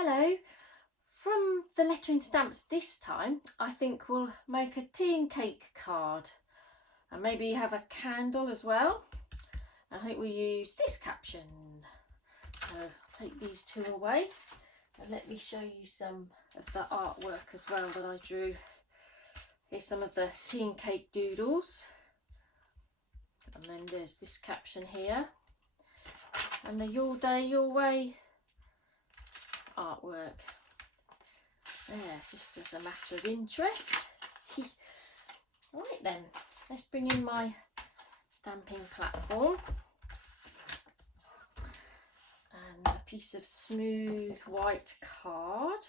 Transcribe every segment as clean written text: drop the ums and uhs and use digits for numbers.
Hello. From the lettering stamps this time, I think we'll make a tea and cake card. And maybe have a candle as well. I think we'll use this caption. So I'll take these two away and let me show you some of the artwork as well that I drew. Here's some of the tea and cake doodles. And then there's this caption here. And the Your Day, Your Way artwork. There, just as a matter of interest. Right then, let's bring in my stamping platform and a piece of smooth white card.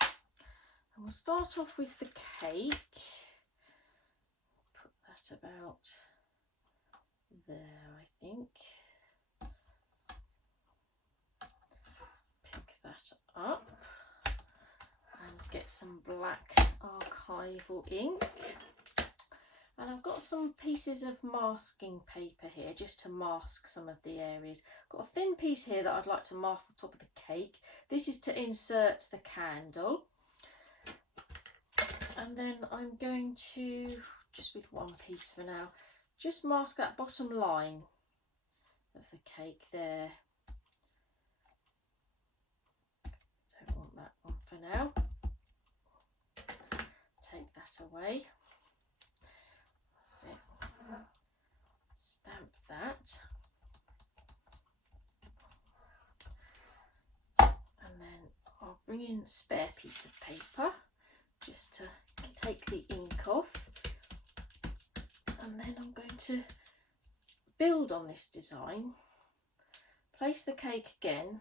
And we'll start off with the cake. Put that about there, I think. Pick that up and get some black archival ink. And I've got some pieces of masking paper here just to mask some of the areas. Got a thin piece here that I'd like to mask the top of the cake. This is to insert the candle. And then I'm going to, just with one piece for now, just mask that bottom line of the cake there. Don't want that one for now. Take that away. That's it. Stamp that. And then I'll bring in a spare piece of paper just to take the ink off. And then I'm going to build on this design. Place the cake again.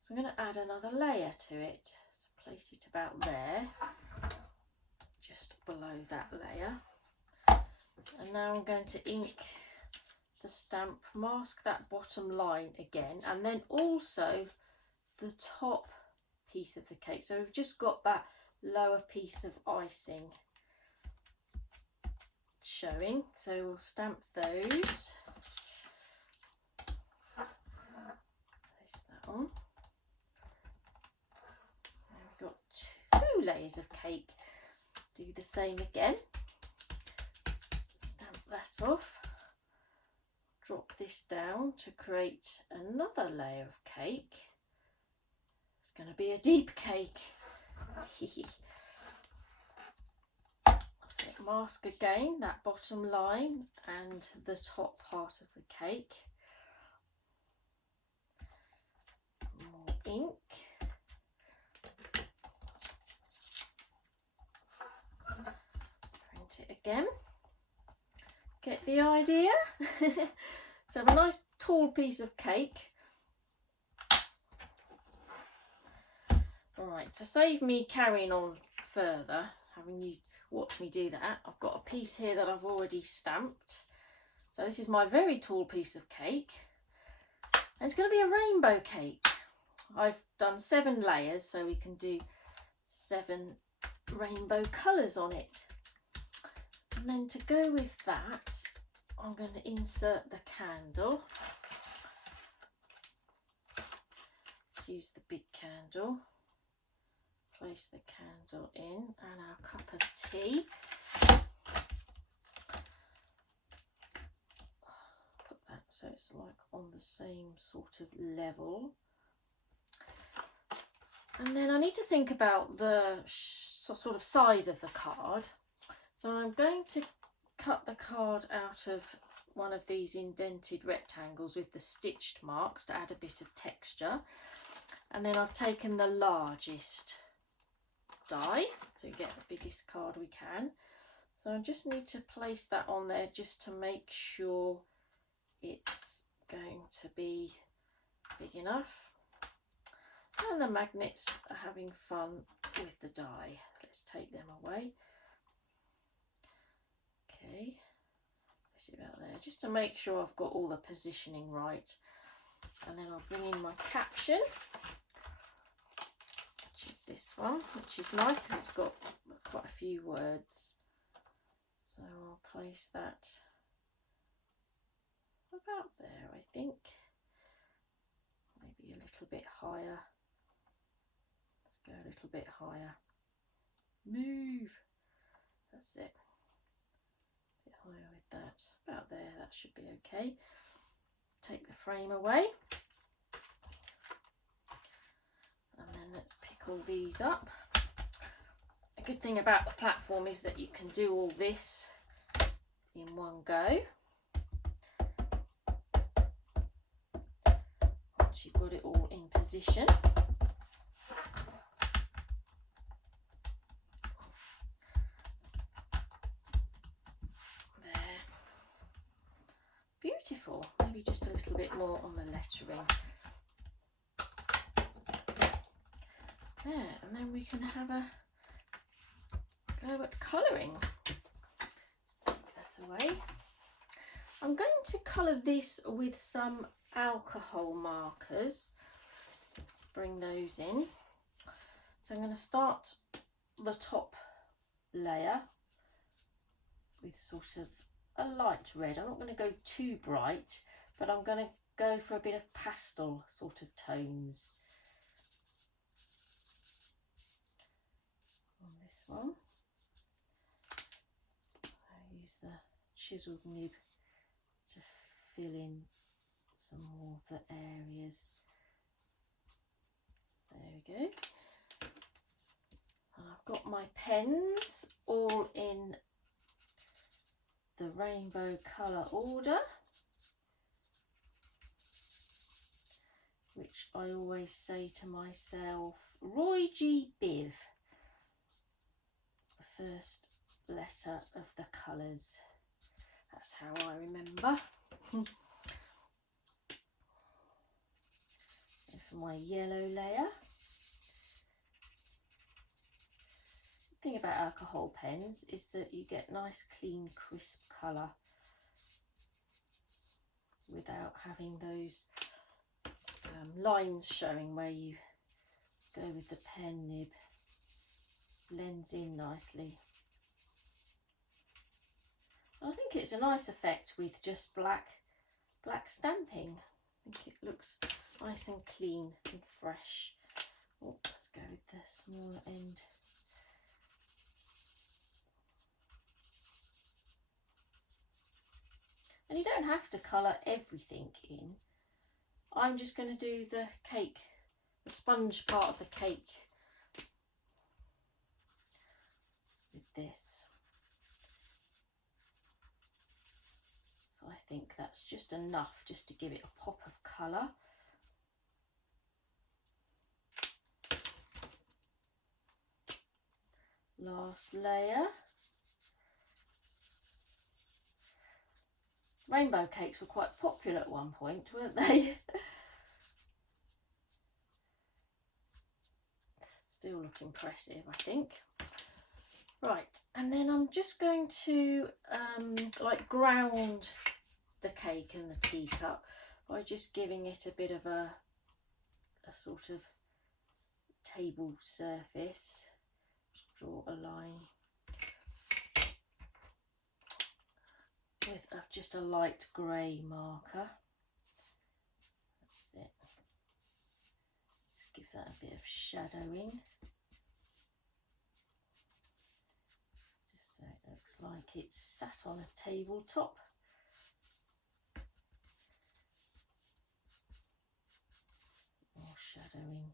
So I'm going to add another layer to it. So place it about there, just below that layer. And now I'm going to ink the stamp, mask that bottom line again, and then also the top piece of the cake. So we've just got that lower piece of icing showing. So we'll stamp those. Place that on. We've got 2 layers of cake. Do the same again. Stamp that off. Drop this down to create another layer of cake. It's going to be a deep cake. Mask again that bottom line and the top part of the cake. More ink. Print it again. Get the idea? So I have a nice tall piece of cake. Alright, to save me carrying on further, having you watch me do that, I've got a piece here that I've already stamped. So this is my very tall piece of cake. And it's going to be a rainbow cake. I've done 7 layers so we can do 7 rainbow colours on it. And then to go with that, I'm going to insert the candle. Let's use the big candle. Place the candle in and our cup of tea. Put that so it's like on the same sort of level. And then I need to think about the sort of size of the card. So I'm going to cut the card out of one of these indented rectangles with the stitched marks to add a bit of texture. And then I've taken the largest die to get the biggest card we can. So I just need to place that on there just to make sure it's going to be big enough. And the magnets are having fun with the die. Let's take them away. Okay, place it about there just to make sure I've got all the positioning right. And then I'll bring in my caption, which is this one, which is nice because it's got quite a few words. So I'll place that about there, I think. Maybe a little bit higher. Let's go a little bit higher. Move. That's it. A bit higher with that. About there, that should be okay. Take the frame away. And then let's pick all these up. A good thing about the platform is that you can do all this in one go. Once you've got it all in position. There. Beautiful. Maybe just a little bit more on the lettering. There, and then we can have a go at colouring. Take that away. I'm going to colour this with some alcohol markers. Bring those in. So I'm going to start the top layer with sort of a light red. I'm not going to go too bright, but I'm going to go for a bit of pastel sort of tones. On this one, I use the chiselled nib to fill in some more of the areas. There we go. And I've got my pens all in the rainbow colour order, which I always say to myself, Roy G. Biv, the first letter of the colours. That's how I remember. For my yellow layer. The thing about alcohol pens is that you get nice, clean, crisp colour without having those lines showing where you go with the pen nib. Blends in nicely. I think it's a nice effect with just black stamping. I think it looks nice and clean and fresh. Oh, let's go with the smaller end. And you don't have to colour everything in. I'm just going to do the cake, the sponge part of the cake with this. So I think that's just enough just to give it a pop of colour. Last layer. Rainbow cakes were quite popular at one point, weren't they? Still look impressive, I think. Right, and then I'm just going to like ground the cake in the teacup by just giving it a bit of a sort of table surface. Just draw a line with just a light grey marker. That's it. Just give that a bit of shadowing. Just so it looks like it's sat on a tabletop. More shadowing.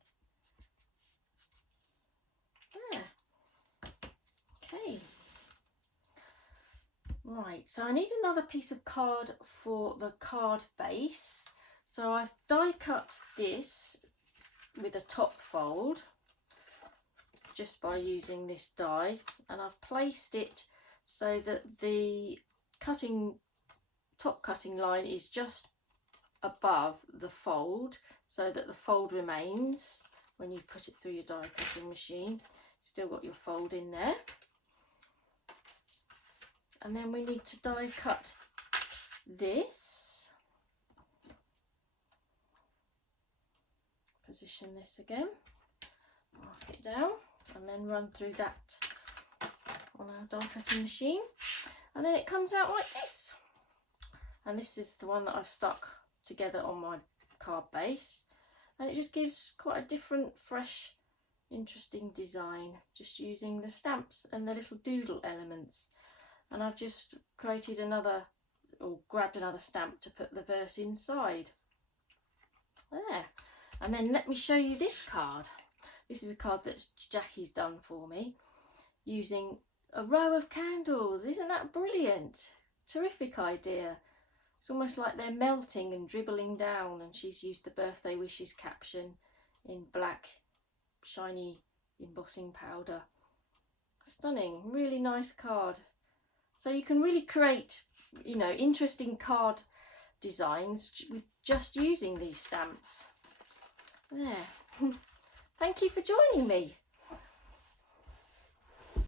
There. Okay. Right, so I need another piece of card for the card base. So I've die cut this with a top fold just by using this die, and I've placed it so that the top cutting line is just above the fold, so that the fold remains when you put it through your die cutting machine. Still got your fold in there. And then we need to die cut this. Position this again, mark it down, and then run through that on our die cutting machine. And then it comes out like this. And this is the one that I've stuck together on my card base. and it just gives quite a different, fresh, interesting design, just using the stamps and the little doodle elements. And I've just created another, or grabbed another stamp to put the verse inside. There. And then let me show you this card. This is a card that Jackie's done for me using a row of candles. Isn't that brilliant? Terrific idea. It's almost like they're melting and dribbling down, and she's used the birthday wishes caption in black shiny embossing powder. Stunning, really nice card. So you can really create, you know, interesting card designs with just using these stamps. There. Thank you for joining me.